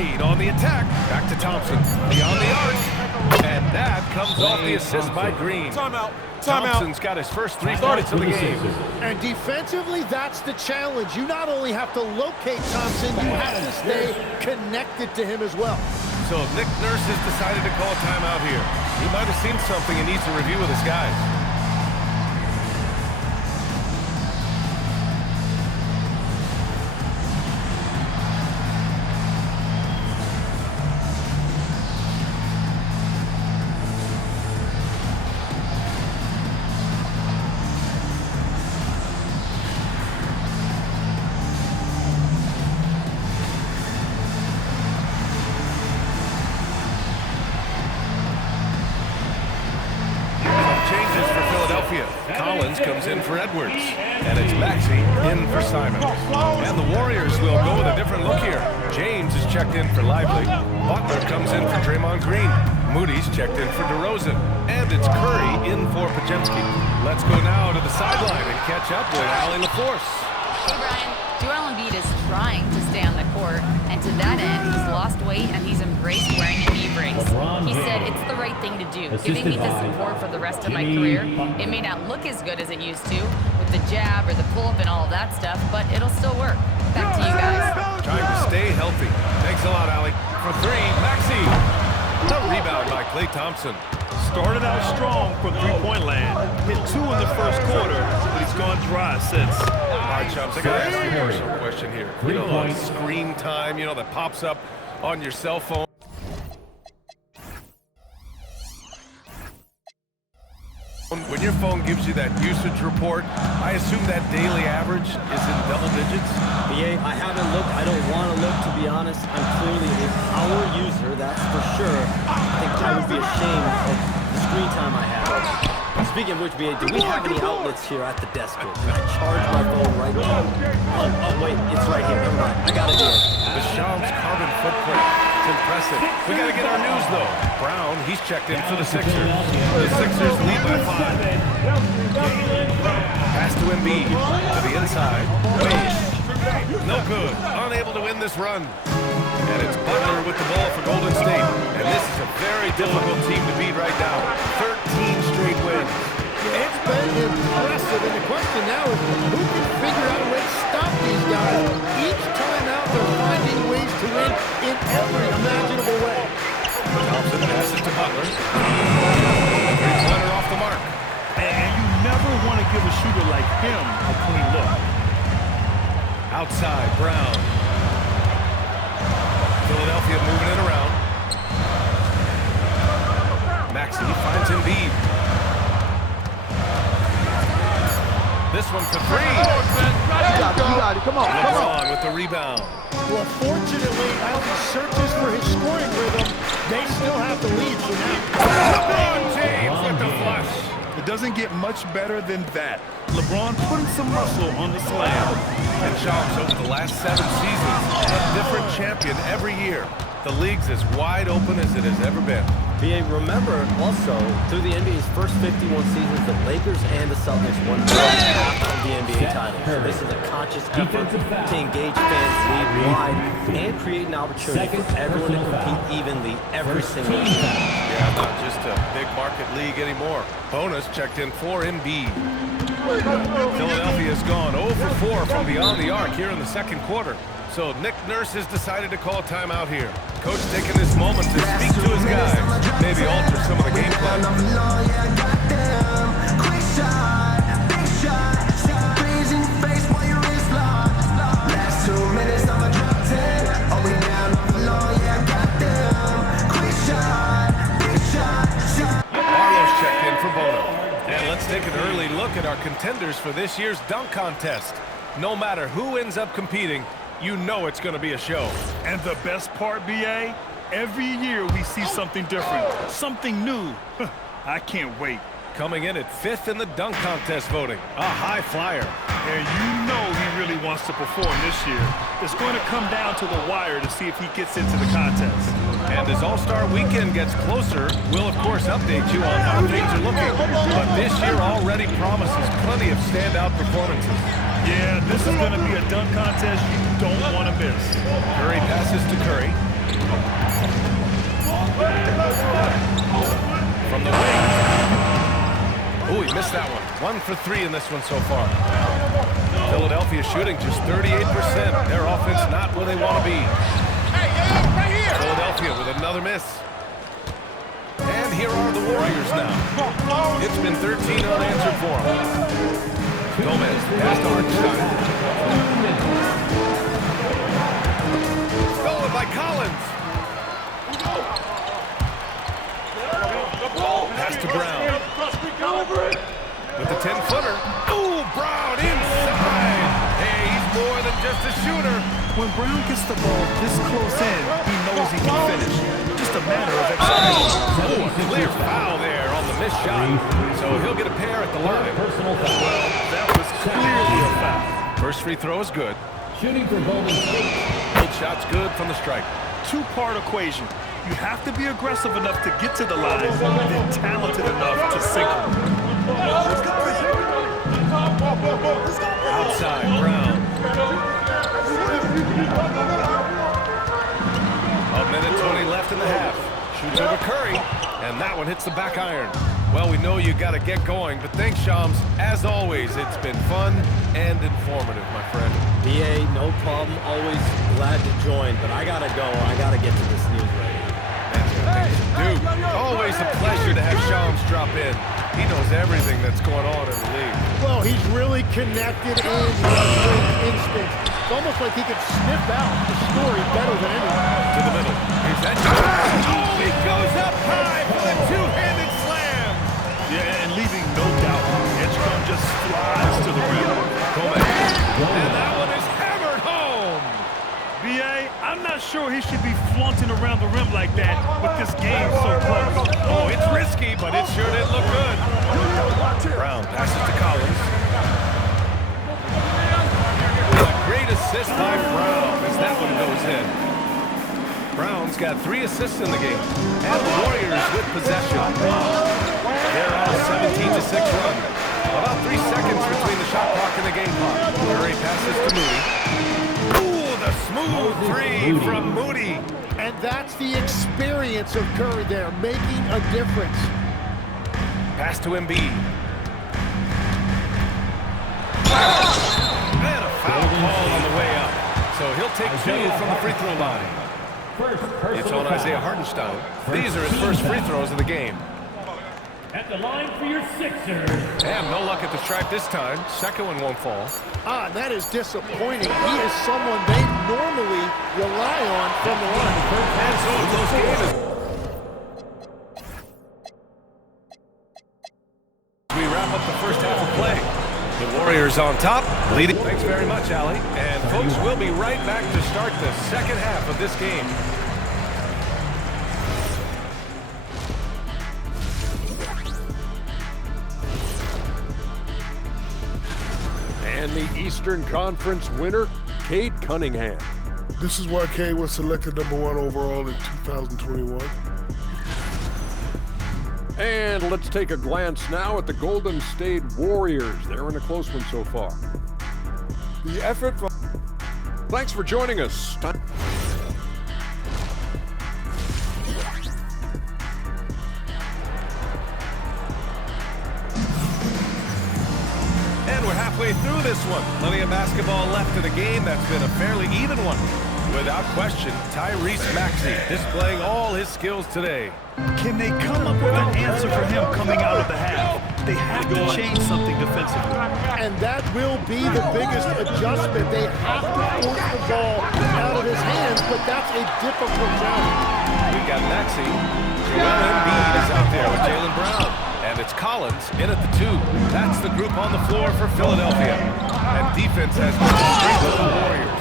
Green on the attack. Back to Thompson. Beyond the arc. And that comes off the assist by Green. Timeout. Thompson's got his first 3 points of the game. And defensively, that's the challenge. You not only have to locate Thompson, you have to stay connected to him as well. So Nick Nurse has decided to call a timeout here. He might have seen something and needs to review with his guys. Collins comes in for Edwards, and it's Maxey in for Simons. And the Warriors will go with a different look here. James is checked in for Lively. Butler comes in for Draymond Green. Moody's checked in for DeRozan. And it's Curry in for Pajemski. Let's go now to the sideline and catch up with Allie LaForce. Hey, Brian. Joel Embiid is trying to stay on the court, and to that end, he's lost weight and he's embraced wearing a knee brace. He said, it's the right thing to do, giving me the support for the rest of my career. It may not look as good as it used to, with the jab or the pull-up and all of that stuff, but it'll still work. Back to you guys. Trying to stay healthy. Thanks a lot, Allie. For 3, Maxey. A rebound by Klay Thompson. Started out strong from three-point land. Hit 2 in the first quarter, but he's gone dry since. All right, Chumps, I got to ask you a personal question here. You know, screen time, that pops up on your cell phone. When your phone gives you that usage report, I assume that daily average is in double digits? BA, I haven't looked. I don't want to look, to be honest. I'm clearly a power user, that's for sure. I think I would be ashamed of the screen time I have. Speaking of which, BA, do we have any outlets here at the desk? Can I charge my phone right now? Oh, wait, it's right here. Never mind. I got it here. The Shams carbon footprint. It's impressive. We got to get our news, though. Brown, he's checked in for the Sixers. The Sixers lead by 5. Pass to Embiid. To the inside. Wade. No good. Unable to win this run. And it's Butler with the ball for Golden State. And this is a very difficult team to beat right now. 13 straight wins. It's been impressive, and the question now is who can figure out a way to stop these guys? Each time out, they're finding ways to win in every imaginable way. Thompson passes to Butler. Three-pointer off the mark. And you never want to give a shooter like him a clean look. Outside, Brown. Philadelphia moving it around. Maxey finds Embiid. This one for 3. You got it. Come on. LeBron with the rebound. Well, fortunately, as he searches for his scoring rhythm, they still have the lead for now. LeBron James with the flush. It doesn't get much better than that. LeBron putting some muscle on the slam. And Shams, over the last 7 seasons, a different champion every year. The league's as wide open as it has ever been. BA, remember also, through the NBA's first 51 seasons, the Lakers and the Celtics won half of the NBA title. So this is a conscious effort to engage fans league-wide and create an opportunity for everyone to compete evenly every single year. Yeah, not just a big market league anymore. Bonus checked in for Embiid. Philadelphia has gone 0 for 4 from beyond the arc here in the second quarter. So Nick Nurse has decided to call a timeout here. Coach taking this moment to speak to his guys, maybe alter some of the game plan. Barlow's checked in for Bono. And let's take an early look at our contenders for this year's dunk contest. No matter who ends up competing, you know it's going to be a show. And the best part, BA, every year we see something different, something new. I can't wait. Coming in at 5th in the dunk contest voting, a high flyer. And you know he really wants to perform this year. It's going to come down to the wire to see if he gets into the contest. And as All-Star Weekend gets closer, we'll of course update you on how things are looking. But this year already promises plenty of standout performances. Yeah, this is going to be a dunk contest you don't want to miss. Curry passes to Curry. From the wing. Oh, he missed that one. 1 for 3 in this one so far. Philadelphia shooting just 38%. Their offense not where they want to be. Philadelphia with another miss. And here are the Warriors now. It's been 13 unanswered for them. Gomez pass to Hartenstein. Stolen by Collins. Pass to Brown. With the 10-footer. Ooh, Brown inside. Hey, he's more than just a shooter. When Brown gets the ball this close in, he knows he can finish. Just a matter of execution. Oh, a clear foul there on the missed shot. So he'll get a pair at the line. Well, that was clearly a foul. First free throw is good. Shooting for Golden State. Both shots good from the stripe. Two-part equation. You have to be aggressive enough to get to the line, then talented enough to sink them. Outside, Brown. A minute 20 left in the half. Shoots over Curry, and that one hits the back iron. Well, we know you got to get going, but thanks, Shams. As always, it's been fun and informative, my friend. BA, no problem. Always glad to join, but I gotta go. I gotta get to this news right here. Dude, always a pleasure to have Shams drop in. He knows everything that's going on in the league. Well, he's really connected and he has great instincts. It's almost like he could sniff out the story better than anyone. To the middle. Here's that shot. Oh, he goes up high for the two-handed slam. Yeah, and leaving no doubt. Edgecombe just flies to the rim. Gomez. And that one is hammered home. BA, I'm not sure he should be flaunting around the rim like that with this game so close. Oh, it's risky, but it sure did look good. Brown passes to Collins. A great assist by Brown as that one goes in. Brown's got 3 assists in the game. And the Warriors with possession. They're on a 17-6 run. About 3 seconds between the shot clock and the game clock. Curry passes to Moody. Ooh, the smooth 3 from Moody. And that's the experience of Curry there, making a difference. Pass to Embiid. And a foul call on the way up. So he'll take 2 from the free throw line. It's on Isaiah Hartenstein. These are his first free throws of the game. At the line for your Sixers. And no luck at the stripe this time. Second one won't fall. That is disappointing. He is someone they normally rely on from the line. And so a close game is... We wrap up the first half of play. The Warriors on top, leading. Thanks very much, Allie. And folks, we'll be right back to start the second half of this game. And the Eastern Conference winner, Cade Cunningham. This is why Cade was selected #1 overall in 2021. And let's take a glance now at the Golden State Warriors. They're in a close one so far. The effort from... Thanks for joining us. And we're halfway through this one. Plenty of basketball left in the game. That's been a fairly even one. Without question, Tyrese Maxey displaying all his skills today. Can they come up with an answer for him coming out of the half? They have to change something defensively. And that will be the biggest adjustment. They have to force the ball out of his hands, but that's a difficult challenge. We've got Maxey. Joel Embiid is out there with Jaylen Brown. And it's Collins in at the 2. That's the group on the floor for Philadelphia. And defense has been the strength of the Warriors.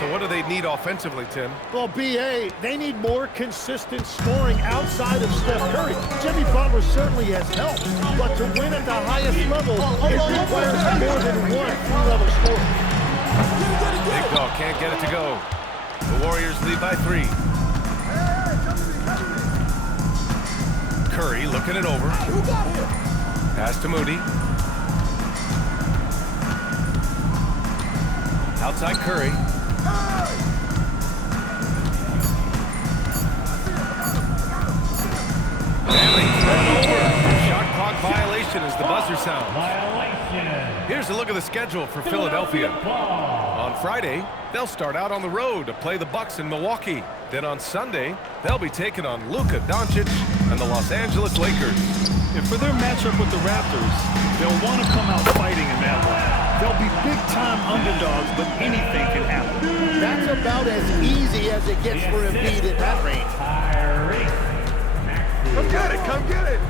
So what do they need offensively, Tim? Well, BA, they need more consistent scoring outside of Steph Curry. Jimmy Butler certainly has helped, but to win at the highest level, it requires more than one three-level scorer. Big Dog can't get it to go. The Warriors lead by 3. Curry looking it over. Pass to Moody. Outside Curry. And they turn over. Shot clock violation as the buzzer sounds. Violation. Here's a look at the schedule for Philadelphia. On Friday, they'll start out on the road to play the Bucks in Milwaukee. Then on Sunday, they'll be taking on Luka Doncic and the Los Angeles Lakers. And for their matchup with the Raptors, they'll want to come out fighting in that one. They'll be big-time underdogs, but anything can happen. That's about as easy as it gets for Embiid in that range. Come get it, come get it.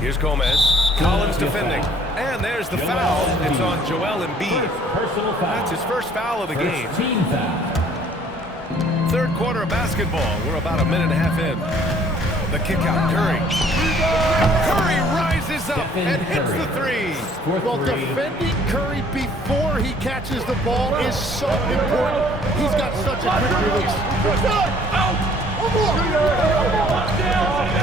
Here's Gomez. Collins defending. And there's the foul. It's on Joel Embiid. Personal foul. That's his first foul of the game. Team foul. Third quarter of basketball. We're about a minute and a half in. The kick out, Curry. Curry rises up and hits the three. Well, defending Curry before he catches the ball is so important. He's got such a quick release.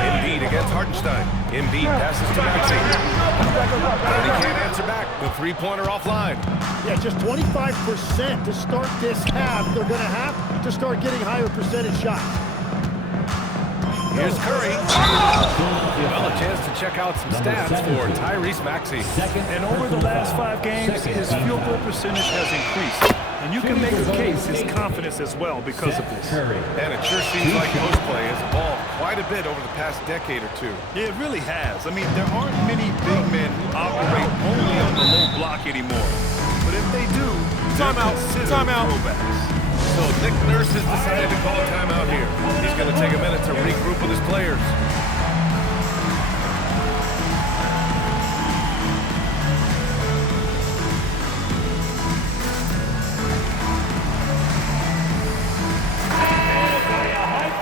Embiid against Hartenstein. Embiid passes to Maxey. And he can't answer back. The three-pointer offline. Yeah, just 25% to start this half. They're going to have to start getting higher percentage shots. Here's Curry. Well, a chance to check out some stats for Tyrese Maxey. And over the last 5 games, his field goal percentage has increased. And you can make a case his confidence as well because of this. And it sure seems like post play has evolved quite a bit over the past decade or two. Yeah, it really has. I mean, there aren't many big men who operate only on the low block anymore. But if they do, timeout. Throwbacks. So Nick Nurse has decided to call a timeout here. He's going to take a minute to regroup with his players.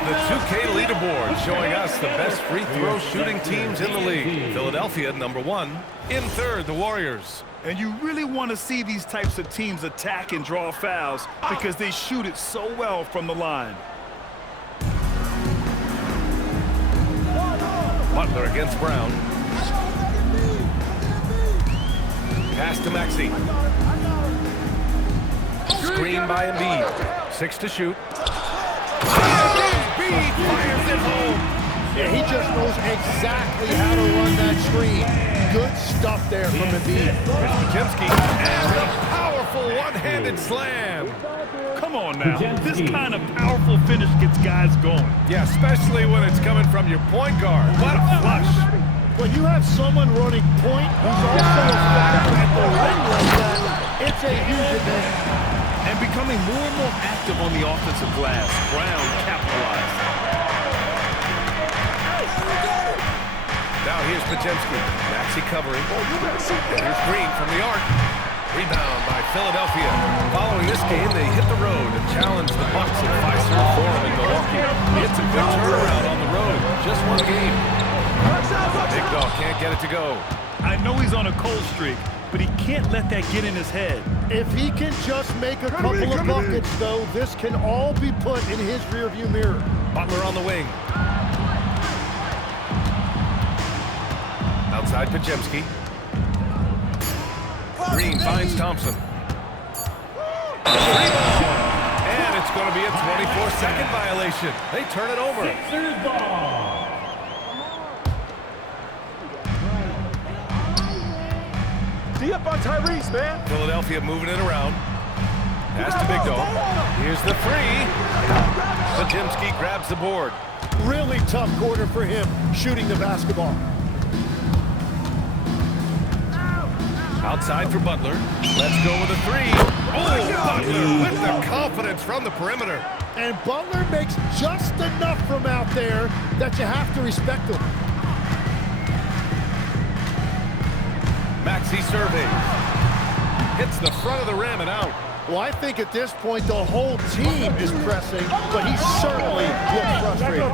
The 2K leaderboard showing us the best free throw shooting teams in the league. Philadelphia, number 1. In third, the Warriors. And you really want to see these types of teams attack and draw fouls because they shoot it so well from the line. Butler against Brown. Pass to Maxey. Screen by Embiid. 6 to shoot. Embiid fires it home. Yeah, he just knows exactly how to run that screen. Good stuff there from Embiid. Podziemski and a powerful one-handed slam. Come on now. This kind of powerful finish gets guys going. Yeah, especially when it's coming from your point guard. What a flush. When you have someone running point who's also a fighter at the ring like that, it's a huge advantage. And becoming more and more active on the offensive glass, Brown capitalized. Now here's Podziemski. Maxey covering. And here's Green from the arc. Rebound by Philadelphia. Following this game, they hit the road and challenge the Bucks at Fiserv Forum in Milwaukee. It's a quick turnaround on the road. Just one game. Big Dog can't get it to go. I know he's on a cold streak, but he can't let that get in his head. If he can just make a couple of buckets, though, this can all be put in his rearview mirror. Butler on the wing. Outside Podziemski. Green finds Thompson. And it's going to be a 24-second violation. They turn it over. Sixers ball. D up on Tyrese, man. Philadelphia moving it around. Pass to Big Dog. Here's the three. Podziemski grabs the board. Really tough quarter for him shooting the basketball. Outside for Butler. Let's go with a three. Oh, Butler with the confidence from the perimeter. And Butler makes just enough from out there that you have to respect him. Maxey surveys. Hits the front of the rim and out. Well, I think at this point the whole team is pressing, but he certainly looks frustrated.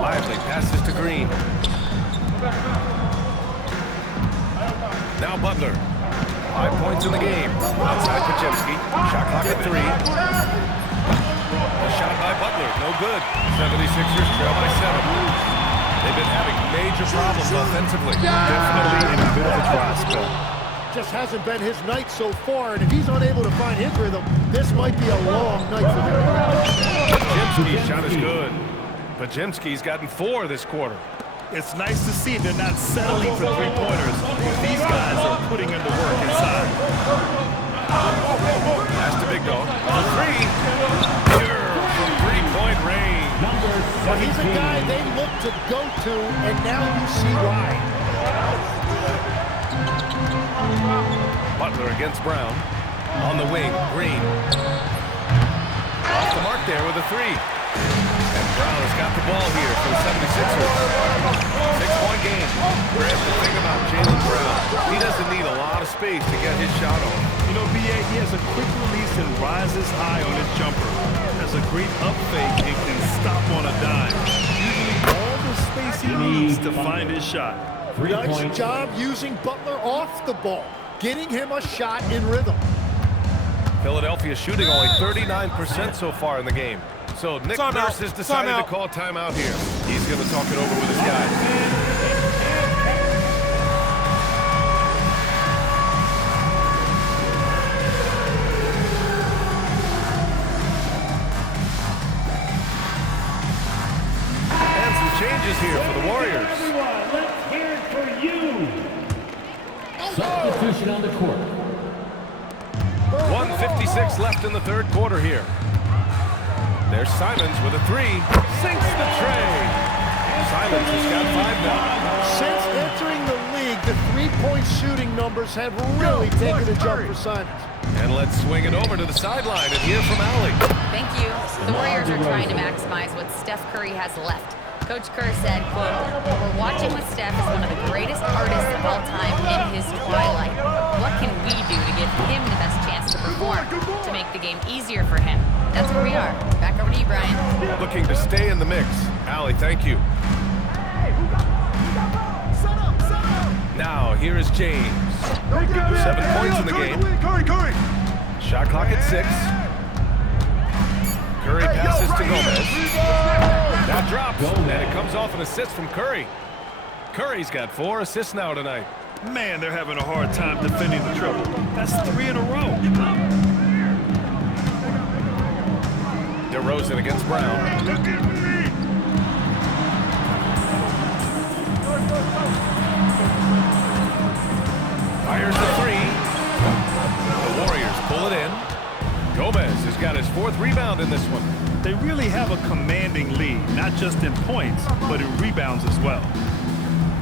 Lively passes to Green. Now Butler. 5 points in the game. Outside Podziemski. Shot clock at 3. A shot by Butler. No good. 76ers trail by 7. They've been having major problems offensively. Definitely in a bit of a dry spell. Just hasn't been his night so far, and if he's unable to find his rhythm, this might be a long night for him. Podziemski's shot is good. Podziemski's gotten 4 this quarter. It's nice to see they're not settling for three-pointers. These guys are putting in the work inside. Pass to Big Dog. The 3. Here from three-point range. But he's a guy they look to go to, and now you see why. Butler against Brown. On the wing, Green. Off the mark there with a 3. And Brown has got the ball here for the 76ers. 6-point game. Grant, the thing about Jaylen Brown, he doesn't need a lot of space to get his shot on. You know, B.A., he has a quick release and rises high on his jumper. Has a great up fake and can stop on a dime. Usually all the space he needs to find his shot. Nice job using Butler off the ball, getting him a shot in rhythm. Philadelphia shooting only 39% so far in the game. So Nick Nurse has decided to call timeout here. He's going to talk it over with his guys. Changes here for the Warriors. Everyone, let's hear it for you. Substitution on the court. 1:56 left in the third quarter here. There's Simons with a 3. Sinks the tray. Simons has got 5 now. Since entering the league, the three-point shooting numbers have really taken a jump for Simons. And let's swing it over to the sideline and hear from Allie. Thank you. The Warriors are trying to maximize what Steph Curry has left. Coach Kerr said, quote, "What we're watching with Steph is one of the greatest artists of all time in his twilight. What can we do to give him the best chance to perform, to make the game easier for him?" That's where we are. Back over to you, Brian. Looking to stay in the mix. Allie, thank you. Now, here is James. 7 points in the game. Shot clock at 6. Curry passes to Gomez. That drops, and it comes off an assist from Curry. Curry's got 4 assists now tonight. Man, they're having a hard time defending the triple. That's 3 in a row. DeRozan against Brown. Fires the 3. The Warriors pull it in. Gomez has got his 4th rebound in this one. They really have a commanding lead, not just in points, but in rebounds as well.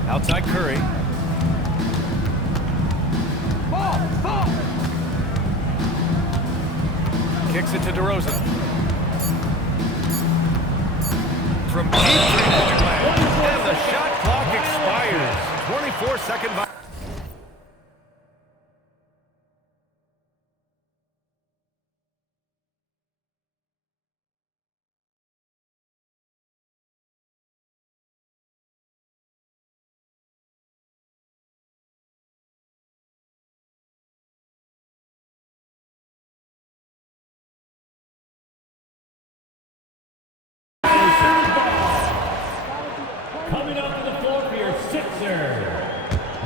Outside Curry. Kicks it to DeRozan. From deep three-point land, and the shot clock expires. 24-second violation. Coming up to the floor for your Sixer,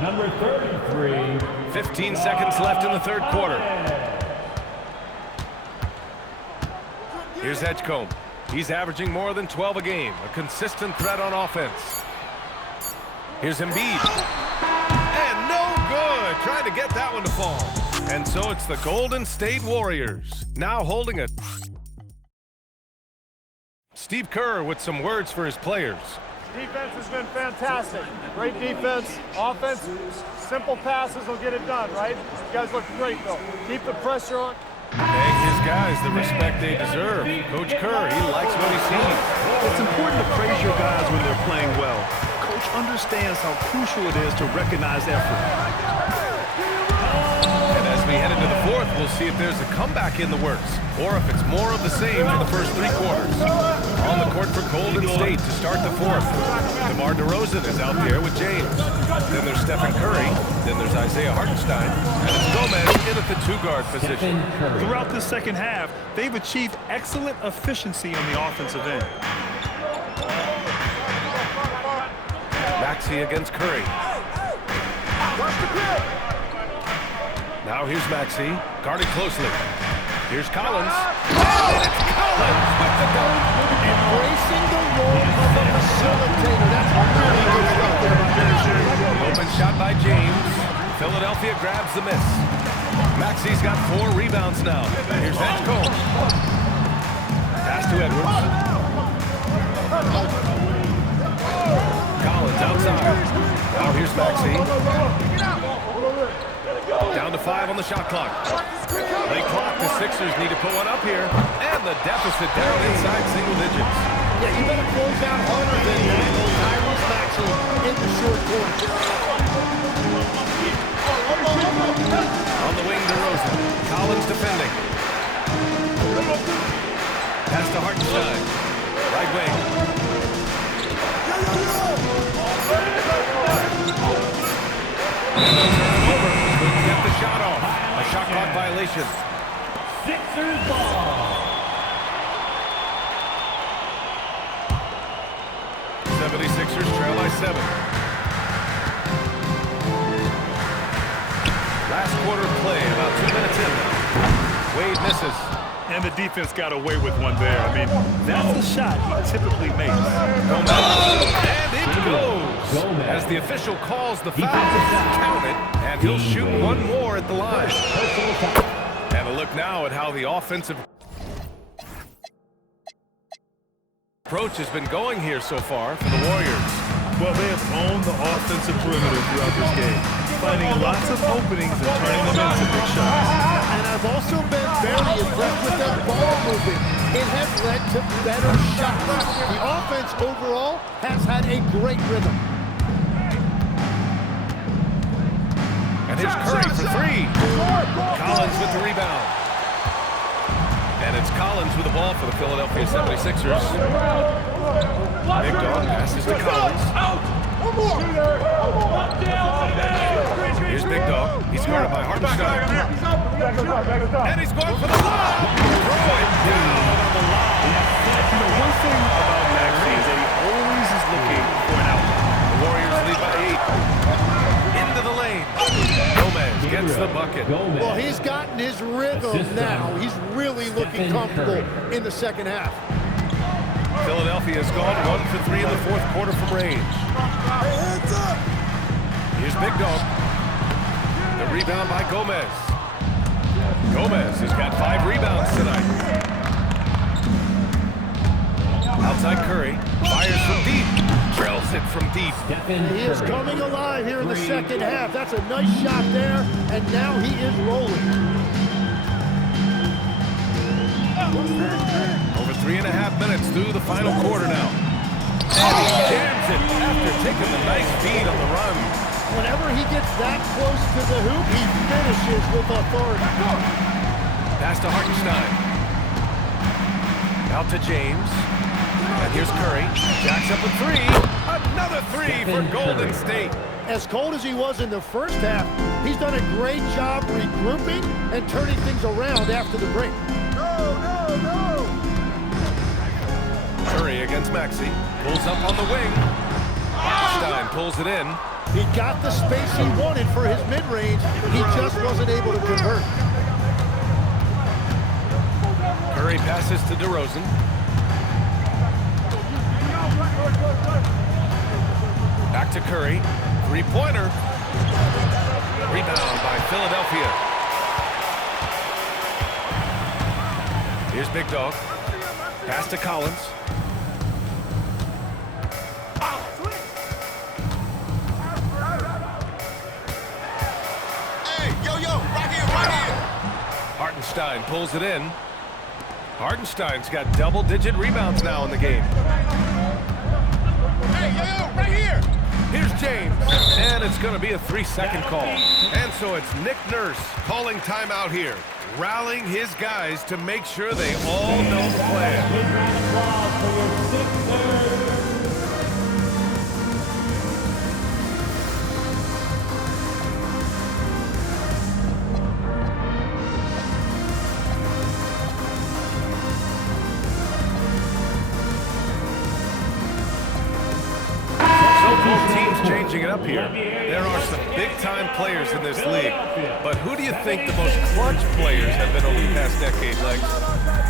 number 33. 15 seconds left in the third quarter. Here's Edgecombe. He's averaging more than 12 a game, a consistent threat on offense. Here's Embiid. And no good. Trying to get that one to fall. And so it's the Golden State Warriors, now holding it. Steve Kerr with some words for his players. Defense has been fantastic. Great defense. Offense, simple passes will get it done, right? You guys look great, though. Keep the pressure on. Paying his guys the respect they deserve. Coach Kerr, he likes what he sees. It's important to praise your guys when they're playing well. Coach understands how crucial it is to recognize effort. And as we head into the fourth, we'll see if there's a comeback in the works, or if it's more of the same for the first 3 quarters. On the court for Golden State to start the fourth. DeMar DeRozan is out there with James. Then there's Stephen Curry. Then there's Isaiah Hartenstein. And it's Gomez in at the 2-guard position. Throughout the second half, they've achieved excellent efficiency on the offensive end. Maxey against Curry. Now here's Maxey, guarded closely. Here's Collins. And it's Collins! Collins with the dunk. Embracing the role of a facilitator. That's really good stuff there by Maxey. Open shot by James. Philadelphia grabs the miss. Maxey's got 4 rebounds now. Here's Edgecombe. Pass to Edwards. Collins outside. Now here's Maxey. Down to 5 on the shot clock. Late clock. The Sixers need to put one up here. And the deficit down inside single digits. Yeah, you better close out harder than that. Tyrese Maxey in the short court. On the wing, DeRozan. Collins defending. Pass to Hartenstein. Right wing. Over. Couldn't get the shot off. A shot clock violation. Sixers ball. 76ers trail by 7. Last quarter play, about 2 minutes in now. Wade misses. And the defense got away with one there. I mean, that's the shot he typically makes. And it goes. As the official calls the foul, count it, and he'll shoot one more at the line. And a look now at how the offensive approach has been going here so far for the Warriors. Well, they have owned the offensive perimeter throughout this game, finding lots of openings and turning them into big shots. And I've also been very impressed with their ball movement. It has led to better shots. The offense overall has had a great rhythm. And here's Curry for 3. Collins with the rebound. And it's Collins with the ball for the Philadelphia 76ers. Big Dog passes to Collins. Here's Big Dog. He's guarded by Hartenstein. And he's going for the lob. Throw it down on the lob. You know, one thing about Maxey is that he always is looking for an outlet. The Warriors lead by 8. Into the lane. Gomez gets the bucket. Well, he's gotten his rhythm now. He's really looking comfortable in the second half. Philadelphia has gone 1 for 3 in the fourth quarter from range. Here's Big Dog. The rebound by Gomez. Gomez has got 5 rebounds tonight. Outside Curry. Fires from deep. Trails it from deep. He is coming alive here in the second half. That's a nice shot there, and now he is rolling. Over 3.5 minutes through the final quarter now. And he jams it after taking the nice feed on the run. Whenever he gets that close to the hoop, he finishes with authority. Pass to Hartenstein. Out to James. And here's Curry. Jacks up a 3. Another 3 for Golden State. As cold as he was in the first half, he's done a great job regrouping and turning things around after the break. Curry against Maxey. Pulls up on the wing. Hartenstein pulls it in. He got the space he wanted for his mid-range. He just wasn't able to convert. Curry passes to DeRozan. Back to Curry. 3-pointer. Rebound by Philadelphia. Here's Big Dog. Pass to Collins. Hartenstein pulls it in. Hartenstein's got double-digit rebounds now in the game. Hey, yo, right here! Here's James, and it's going to be a 3-second call. And so it's Nick Nurse calling timeout here, rallying his guys to make sure they all know the plan. Big round of applause for your Sixers. changing it up here. There are some big-time players in this league, but who do you think the most clutch players have been over the past decade, Lex?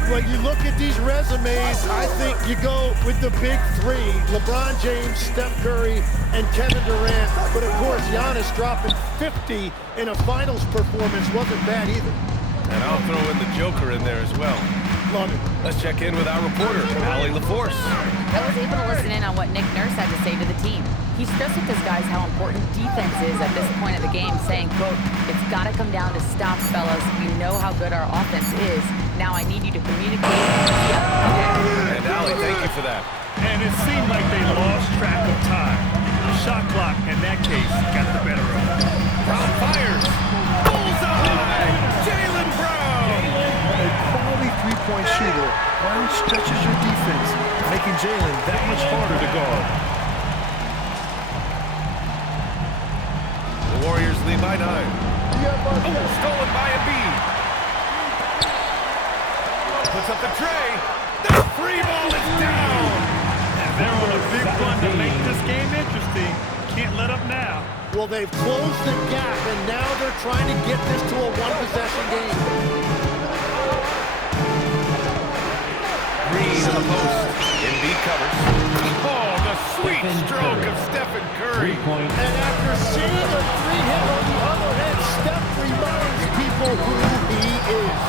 When you look at these resumes, I think you go with the big three, LeBron James, Steph Curry, and Kevin Durant. But of course, Giannis dropping 50 in a finals performance wasn't bad either. And I'll throw in the Joker in there as well. Love it. Let's check in with our reporter, Allie LaForce. I was able to listen in on what Nick Nurse had to say to the team. He stressed with his guys how important defense is at this point of the game, saying, quote, "It's got to come down to stops, fellas. We know how good our offense is. Now I need you to communicate." And Allie, thank you for that. And it seemed like they lost track of time. The shot clock, in that case, got the better of them. Brown fires. Bullseye! Jaylen Brown! A quality three-point shooter. Brown stretches your defense, making Jaylen that much harder to guard. The Warriors lead by 9. Oh, stolen by Embiid. Puts up the tray. The free ball is down. And they're on a big run to make this game interesting. Can't let up now. Well, they've closed the gap, and now they're trying to get this to a one-possession game. Green in the post. Embiid covers. Oh, the sweet stroke of Stephen Curry. And after seeing a three-hit on the other end, Steph reminds people who he is.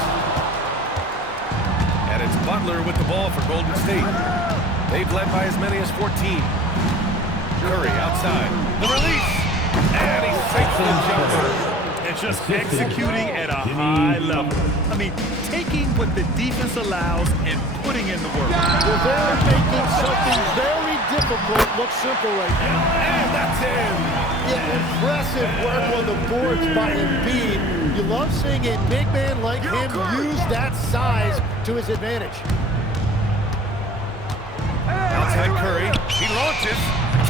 And it's Butler with the ball for Golden State. They've led by as many as 14. Curry outside. The release. And he sinks the jumper. And just executing at a high level. I mean, taking what the defense allows and putting in the work. Well, they're making something very difficult look simple right now. And that's in. Yeah, impressive work on the boards by Embiid. You love seeing a big man like him use that size to his advantage. Outside Curry. He launches.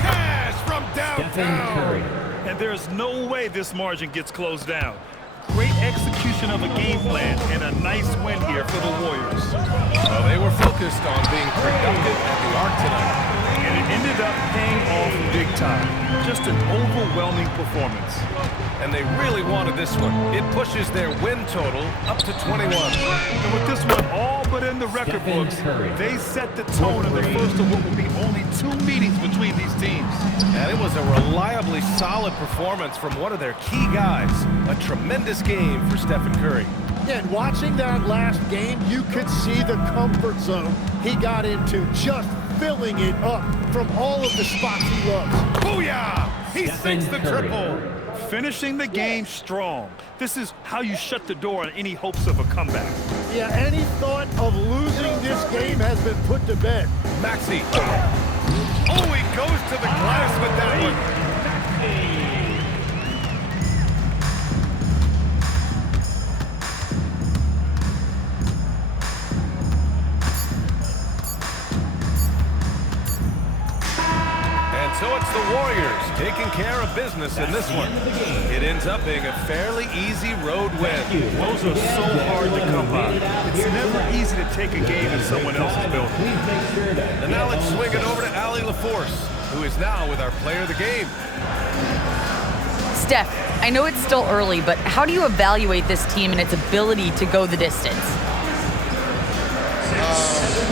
Cash from downtown. And there's no way this margin gets closed down. Great execution of a game plan and a nice win here for the Warriors. Well, they were focused on being productive at the arc tonight. And it ended up paying off big time. Just an overwhelming performance. And they really wanted this one. It pushes their win total up to 21. And with this one all but in the record books, they set the tone in the first of what will be only 2 meetings between these teams. And it was a reliably solid performance from one of their key guys. A tremendous game for Stephen Curry. Yeah, and watching that last game, you could see the comfort zone he got into, just filling it up from all of the spots he loves. Booyah! He sinks the triple. Finishing the game strong. This is how you shut the door on any hopes of a comeback. Yeah, any thought of losing this game has been put to bed. Maxey. Oh, he goes to the glass with that one. So it's the Warriors taking care of business in this one. It ends up being a fairly easy road win. Those are so hard to come by. It's never easy to take a game in someone else's building. And now let's swing it over to Allie LaForce, who is now with our player of the game. Steph, I know it's still early, but how do you evaluate this team and its ability to go the distance?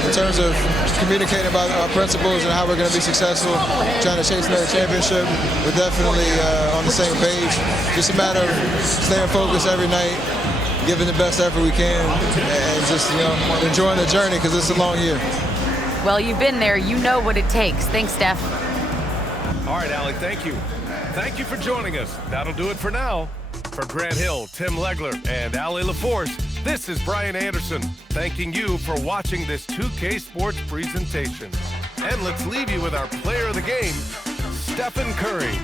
In terms of communicating about our principles and how we're going to be successful, trying to chase another championship, we're definitely on the same page. Just a matter of staying focused every night, giving the best effort we can, and just enjoying the journey because it's a long year. Well, you've been there. You know what it takes. Thanks, Steph. All right, Allie, thank you. Thank you for joining us. That'll do it for now. For Grant Hill, Tim Legler, and Allie LaForce, this is Brian Anderson, thanking you for watching this 2K Sports presentation. And let's leave you with our player of the game, Stephen Curry.